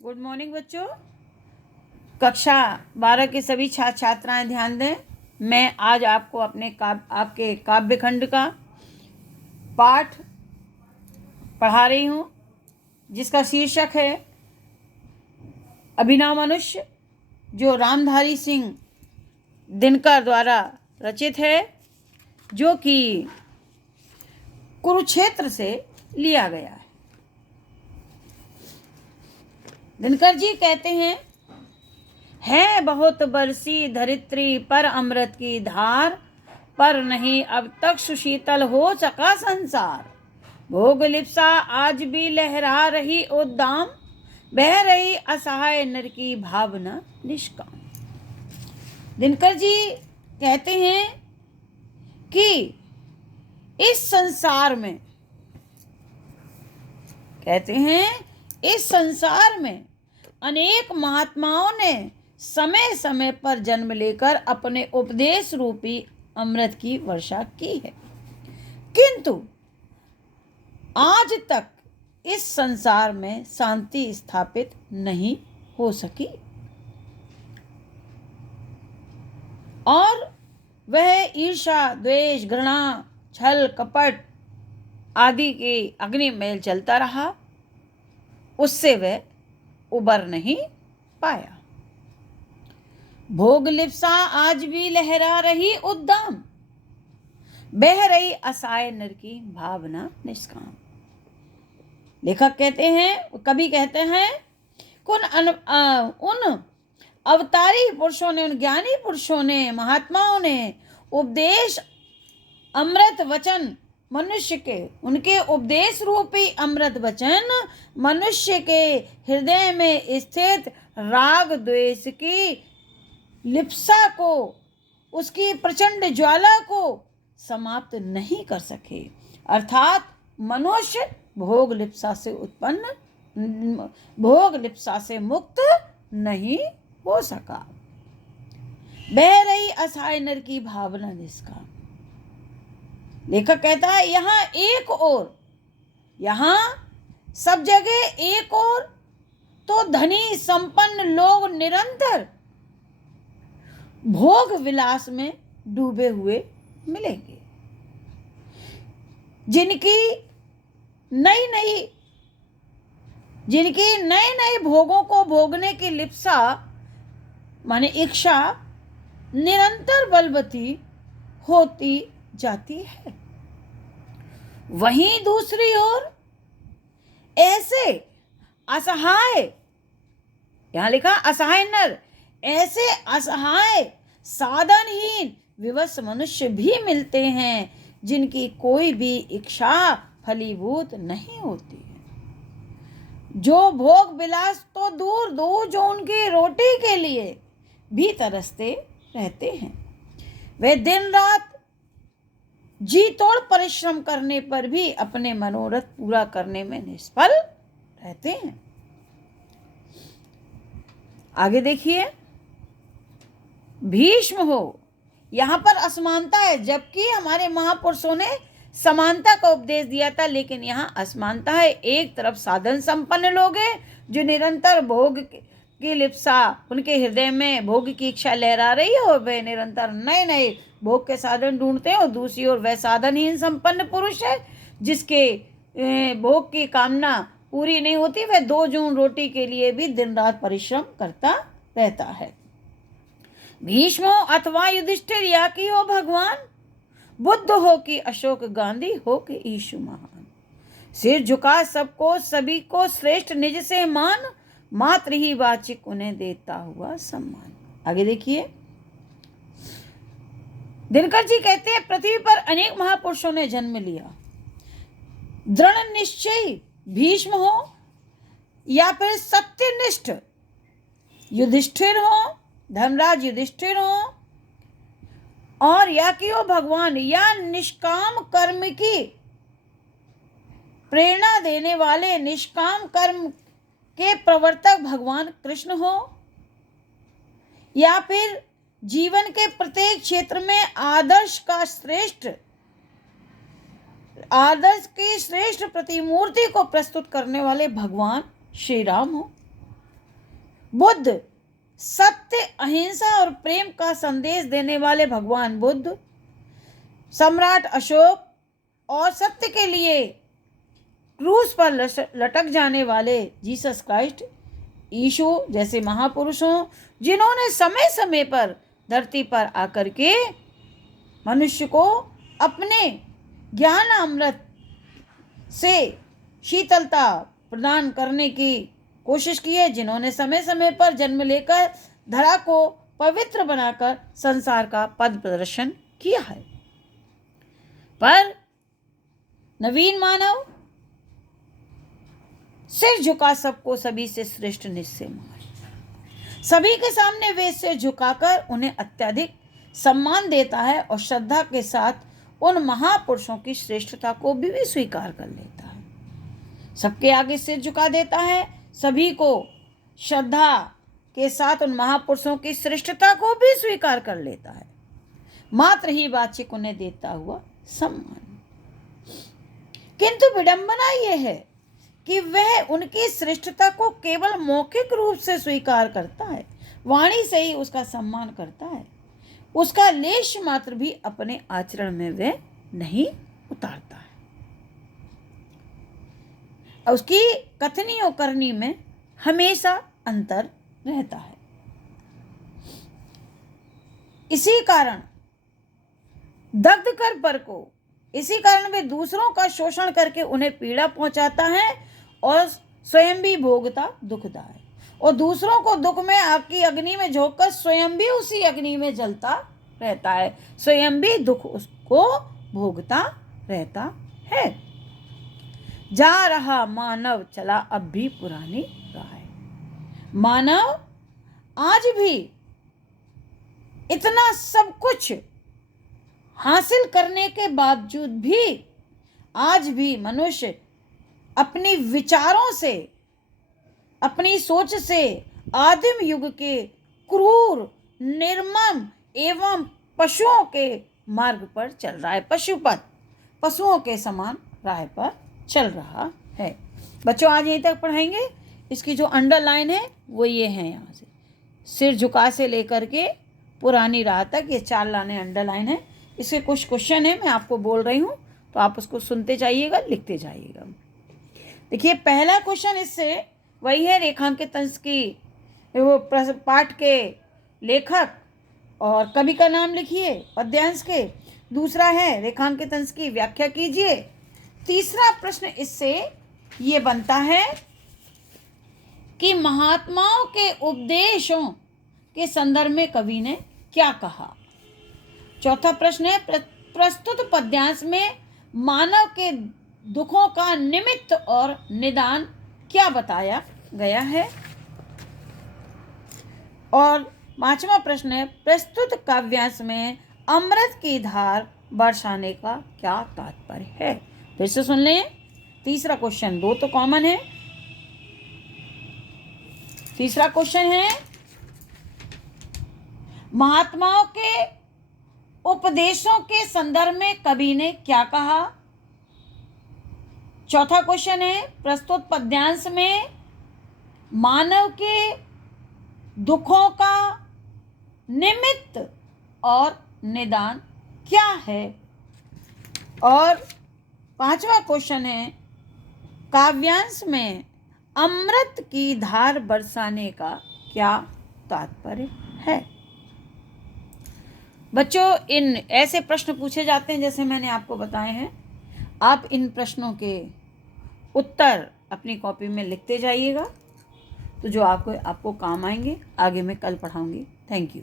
Good morning बच्चों। कक्षा 12 के सभी छात्र छात्राएं ध्यान दें। मैं आज आपको आपके काव्य खंड का पाठ पढ़ा रही हूँ, जिसका शीर्षक है अभिनव मनुष्य, जो रामधारी सिंह दिनकर द्वारा रचित है, जो कि कुरुक्षेत्र से लिया गया है। दिनकर जी कहते हैं, है बहुत बरसी धरित्री पर अमृत की धार, पर नहीं अब तक सुशीतल हो सका संसार। भोग लिप्सा आज भी लहरा रही उद्दाम, बह रही असहाय नर की भावना निष्काम। दिनकर जी कहते हैं कि इस संसार में अनेक महात्माओं ने समय समय पर जन्म लेकर अपने उपदेश रूपी अमृत की वर्षा की है, किंतु आज तक इस संसार में शांति स्थापित नहीं हो सकी और वह ईर्ष्या, द्वेष, घृणा, छल, कपट आदि के अग्निमेल चलता रहा, उससे वह उबर नहीं पाया। भोग लिप्सा आज भी लहरा रही उद्दाम, बह रही असहाय नर की भावना निष्काम। लेखक कहते हैं, कवि कहते हैं, उन अवतारी पुरुषों ने, उन ज्ञानी पुरुषों ने, महात्माओं ने उपदेश अमृत वचन मनुष्य के, उनके उपदेश रूपी अमृत वचन मनुष्य के हृदय में स्थित राग द्वेष की लिप्सा को, उसकी प्रचंड ज्वाला को समाप्त नहीं कर सके। अर्थात मनुष्य भोग लिप्सा से मुक्त नहीं हो सका। बह रही असहाय नर की भावना निष्काम। लेखक कहता है, यहाँ सब जगह एक और तो धनी संपन्न लोग निरंतर भोग विलास में डूबे हुए मिलेंगे, जिनकी नए नए भोगों को भोगने की लिप्सा माने इच्छा निरंतर बलवती होती जाती है। वहीं दूसरी ओर ऐसे असहाय, यहां लिखा असहाय नर, ऐसे असहाय साधनहीन विवश मनुष्य भी मिलते हैं, जिनकी कोई भी इच्छा फलीभूत नहीं होती है। जो भोग विलास तो दूर दूर, जो उनकी रोटी के लिए भी तरसते रहते हैं, वे दिन रात जी तोड़ परिश्रम करने पर भी अपने मनोरथ पूरा करने में निष्फल रहते हैं। आगे देखिए, भीष्म हो, यहां पर असमानता है, जबकि हमारे महापुरुषों ने समानता का उपदेश दिया था, लेकिन यहां असमानता है। एक तरफ साधन संपन्न लोग हैं, जो निरंतर भोग की लिप्सा, उनके हृदय में भोग की इच्छा लहरा रही है और वे निरंतर नए नए भोग के साधन ढूंढते हैं, और दूसरी ओर वह साधनहीन संपन्न पुरुष है, जिसके भोग की कामना पूरी नहीं होती, वह 2 जून रोटी के लिए भी दिन रात परिश्रम करता रहता है। भीष्म हो अथवा युधिष्ठिर, या कि हो भगवान, बुद्ध हो कि अशोक गांधी हो कि यीशु महान, सिर झुका सबको सभी को श्रेष्ठ निज से मान, मात्र ही वाचिक उन्हें देता हुआ सम्मान। आगे देखिए, दिनकर जी कहते हैं, पृथ्वी पर अनेक महापुरुषों ने जन्म लिया। दृढ़ निश्चयी भीष्म हो, या फिर सत्यनिष्ठ युधिष्ठिर हो, धर्मराज युधिष्ठिर हो, और या कि हो भगवान, या निष्काम कर्म की प्रेरणा देने वाले निष्काम कर्म के प्रवर्तक भगवान कृष्ण हो, या फिर जीवन के प्रत्येक क्षेत्र में आदर्श की श्रेष्ठ प्रतिमूर्ति को प्रस्तुत करने वाले भगवान श्री राम हो, बुद्ध सत्य, अहिंसा और प्रेम का संदेश देने वाले भगवान बुद्ध, सम्राट अशोक और सत्य के लिए क्रूस पर लटक जाने वाले जीसस क्राइस्ट, यीशु जैसे महापुरुषों जिन्होंने समय समय पर धरती पर आकर के मनुष्य को अपने ज्ञान अमृत से शीतलता प्रदान करने की कोशिश की है, जिन्होंने समय समय पर जन्म लेकर धरा को पवित्र बनाकर संसार का पद प्रदर्शन किया है। पर नवीन मानव सिर झुका सबको सभी से श्रेष्ठ निश्चय मान, सभी के सामने वे सिर झुकाकर उन्हें अत्यधिक सम्मान देता है और श्रद्धा के साथ उन महापुरुषों की श्रेष्ठता को भी स्वीकार कर लेता है। सबके आगे सिर झुका देता है, सभी को श्रद्धा के साथ उन महापुरुषों की श्रेष्ठता को भी स्वीकार कर लेता है, मात्र ही वाचिक उन्हें देता हुआ सम्मान। किंतु विडंबना यह है कि वह उनकी श्रेष्ठता को केवल मौखिक रूप से स्वीकार करता है, वाणी से ही उसका सम्मान करता है, उसका लेश मात्र भी अपने आचरण में वह नहीं उतारता है। उसकी कथनी और करनी में हमेशा अंतर रहता है। इसी कारण दग्ध कर पर को, इसी कारण वे दूसरों का शोषण करके उन्हें पीड़ा पहुंचाता है और स्वयं भी भोगता दुखदाय, और दूसरों को दुख में आग की अग्नि में झोंककर स्वयं भी उसी अग्नि में जलता रहता है, स्वयं भी दुख उसको भोगता रहता है। जा रहा मानव चला अब भी पुरानी राह है। मानव आज भी इतना सब कुछ हासिल करने के बावजूद भी आज भी मनुष्य अपनी विचारों से, अपनी सोच से आदिम युग के क्रूर, निर्मम एवं पशुओं के मार्ग पर चल रहा है, पशुओं के समान राह पर चल रहा है। बच्चों आज यहीं तक पढ़ाएंगे। इसकी जो अंडरलाइन है वो ये है, यहाँ से सिर झुका से लेकर के पुरानी राह तक ये 4 लाइनें अंडरलाइन है। इसके कुछ क्वेश्चन है, मैं आपको बोल रही हूँ तो आप उसको सुनते जाइएगा, लिखते जाइएगा। देखिए पहला क्वेश्चन इससे वही है, रेखांकित अंश की वो पाठ के लेखक और कवि का नाम लिखिए पद्यांश के। दूसरा है रेखांकित अंश की व्याख्या कीजिए। तीसरा प्रश्न इससे ये बनता है कि महात्माओं के उपदेशों के संदर्भ में कवि ने क्या कहा। चौथा प्रश्न है प्रस्तुत पद्यांश में मानव के दुखों का निमित्त और निदान क्या बताया गया है। और पांचवा प्रश्न है प्रस्तुत काव्यांश में अमृत की धार बरसाने का क्या तात्पर्य है। फिर से सुन लें, तीसरा क्वेश्चन, 2 तो कॉमन है। तीसरा क्वेश्चन है महात्माओं के उपदेशों के संदर्भ में कवि ने क्या कहा। चौथा क्वेश्चन है प्रस्तुत पद्यांश में मानव के दुखों का निमित्त और निदान क्या है। और पांचवा क्वेश्चन है काव्यांश में अमृत की धार बरसाने का क्या तात्पर्य है। बच्चों इन ऐसे प्रश्न पूछे जाते हैं जैसे मैंने आपको बताए हैं। आप इन प्रश्नों के उत्तर अपनी कॉपी में लिखते जाइएगा, तो जो आपको काम आएंगे आगे मैं कल पढ़ाऊंगी। Thank you.